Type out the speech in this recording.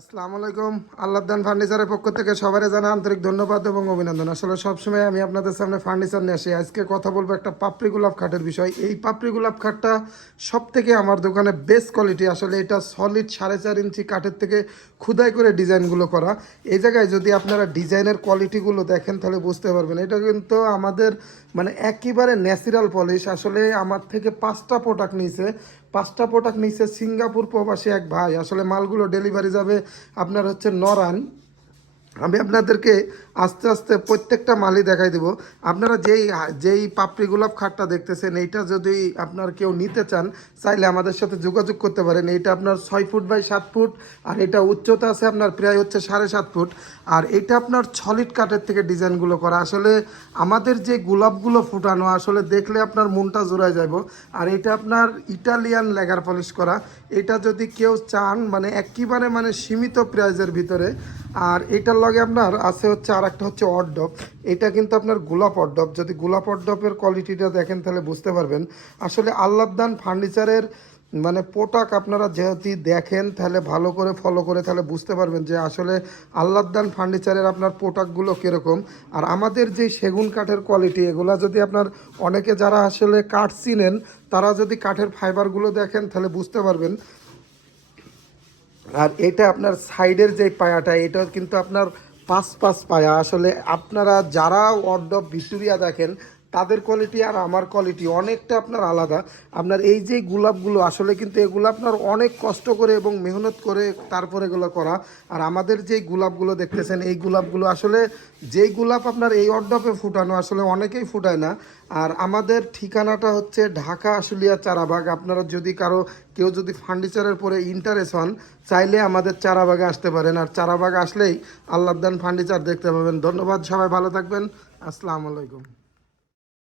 আসসালামু আলাইকুম। আল্লাহদান ফার্নিচারের পক্ষ থেকে সবারই জানা আন্তরিক ধন্যবাদ এবং অভিনন্দন। আসলে সবসময় আমি আপনাদের সামনে ফার্নিচার নিয়ে আসি। আজকে কথা বলব একটা পাপড়ি গোলাপ খাটের বিষয়। এই পাপড়ি গোলাপ খাটটা সব থেকে আমার দোকানে বেস্ট কোয়ালিটি আসলে এটা সলিড সাড়ে চার ইঞ্চি কাঠের থেকে খুদাই করে ডিজাইনগুলো করা। এই জায়গায় যদি আপনারা ডিজাইনের কোয়ালিটিগুলো দেখেন, তাহলে বুঝতে পারবেন। এটা কিন্তু আমাদের মানে একেবারে ন্যাচারাল পলিশ আসলে আমার থেকে পাঁচটা প্রোডাক্ট নিয়েছে। পাঁচটা প্রোডাক্ট নিচ্ছে সিঙ্গাপুর প্রবাসী এক ভাই। আসলে মালগুলো ডেলিভারি যাবে আপনার হচ্ছে নরান। আমি আপনাদেরকে আস্তে আস্তে প্রত্যেকটা মালই দেখাই দেব। আপনারা যেই যেই পাপড়ি গোলাপ খাটটা দেখতেছেন, এইটা যদি আপনার কেউ নিতে চান, চাইলে আমাদের সাথে যোগাযোগ করতে পারেন। এইটা আপনার ছয় ফুট বাই সাত ফুট, আর এটা উচ্চতা আছে আপনার প্রায় হচ্ছে সাড়ে সাত ফুট। আর এটা আপনার ছলিড কাঠের থেকে ডিজাইনগুলো করা। আসলে আমাদের যে গোলাপগুলো ফুটানো, আসলে দেখলে আপনার মনটা জোড়ায় যাব আর এটা আপনার ইটালিয়ান লেগার পলিশ করা। এটা যদি কেউ চান মানে একেবারে মানে সীমিত প্রাইজের ভিতরে। আর এটার লগে আপনার আছে হচ্ছে আর একটা হচ্ছে অড্ডপ এটা কিন্তু আপনার গোলাপ অড্ডপ যদি গোলাপ অড্ডপের কোয়ালিটিটা দেখেন তাহলে বুঝতে পারবেন। আসলে আল্লাহদান ফার্নিচারের মানে পোটাক আপনারা যেহেতু দেখেন তাহলে ভালো করে ফলো করে তাহলে বুঝতে পারবেন যে আসলে আল্লাহদান ফার্নিচারের আপনার পোটাকগুলো কীরকম। আর আমাদের যে সেগুন কাঠের কোয়ালিটি এগুলা যদি আপনার অনেকে যারা আসলে কাঠ চিনেন, তারা যদি কাঠের ফাইবারগুলো দেখেন তাহলে বুঝতে পারবেন। আর এটা আপনার সাইডের যে পায়াটা, এটা কিন্তু আপনার পাঁচ পাঁচ পায়া আসলে আপনারা যারা ওয়ার্ড অফ ভিক্টোরিয়া দেখেন তাদের কোয়ালিটি আর আমার কোয়ালিটি অনেকটা আপনার আলাদা। আপনার এই যে গোলাপগুলো, আসলে কিন্তু এগুলো আপনার অনেক কষ্ট করে এবং মেহনত করে তারপরে এগুলো করা। আর আমাদের যে গোলাপগুলো দেখতেছেন, এই গোলাপগুলো আসলে যেই গোলাপ আপনার এই অর্ডপে ফুটানো, আসলে অনেকেই ফুটায় না। আর আমাদের ঠিকানাটা হচ্ছে ঢাকা আশুলিয়া চারাবাগ। আপনারা যদি কারও, কেউ যদি ফার্নিচারের পরে ইন্টারেস্ট হন, চাইলে আমাদের চারাবাগে আসতে পারেন। আর চারাবাগ আসলেই আল্লাহদান ফার্নিচার দেখতে পাবেন। ধন্যবাদ, সবাই ভালো থাকবেন। আসসালামু আলাইকুম।